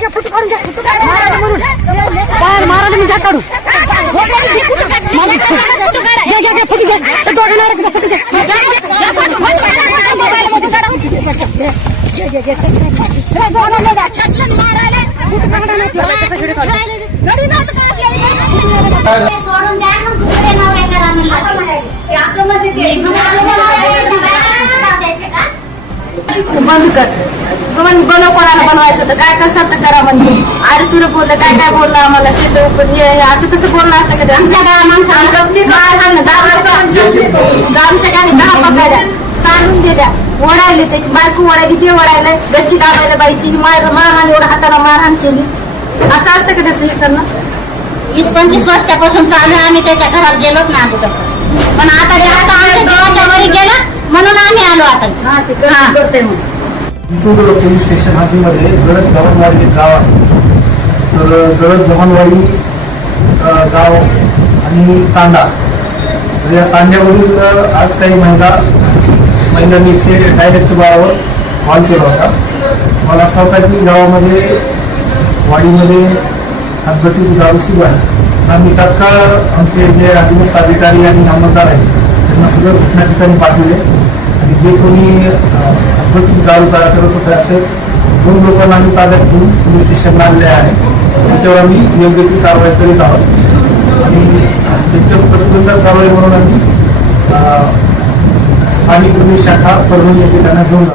पाहिजे फोटो काढून घ्या फोटो काढा म्हणून. बाहेर मारा मी घ्या म्हणजे काढू. घ्या घ्या घ्या फोटो घ्या. तर दोघं नाराज फोटो घ्या. सोडून द्या बंद कर. तू म्हण बनव कोणाला बनवायचं तर काय कसं तर करा म्हणते अरे तुला बोललं काय काय बोललं आम्हाला? शेत हे असं कसं बोललं असतं कधी आमच्या गावा माणसं आमच्या आमच्या काय दहा पकड्या सांडून गेल्या ओढायले त्याची बायको ओढायली ते ओढायला. गच्ची दाबायला बाईची मार मारहाण एवढं हाताला मारहाण केली. असं असतं का त्याचं हे करणं? वीस पंचवीस वर्षापासून चालू आहे आम्ही त्याच्या घरात गेलोच ना अगोदर. पण आता जे आता आमच्या देवाच्या वरी गेलं म्हणून आम्ही आलो आता. हा ते करते मग. जिंतूर पोलीस स्टेशन हद्दीमध्ये गडद भवनवाडी एक गाव आहे. तर गडद भवनवाडी अ, गाव आणि तांडा. तर या तांड्यावरील अ, आज काही महिला महिलांनी एकशे डायरेक्ट बारावर कॉल केला होता. मला असं वाटतं की गावामध्ये वाडीमध्ये अपघाती दारू सुरू आहे. आम्ही तात्काळ आमचे जे अधीनस्थ अधिकारी आणि अंमलदार आहेत त्यांना सगळं घटना ठिकाणी पाठवले. आणि जे कोणी अपघाती दारू तयार करत होते असे दोन लोकांना आम्ही ताब्यात घेऊन पोलीस स्टेशनला आणले आहे. त्याच्यावर आम्ही योग्य ती कारवाई करीत आहोत. आणि त्याच्यावर प्रतिबंधक कारवाई म्हणून आम्ही स्थानिक गुन्हे शाखा परभणी येथे त्यांना घेऊन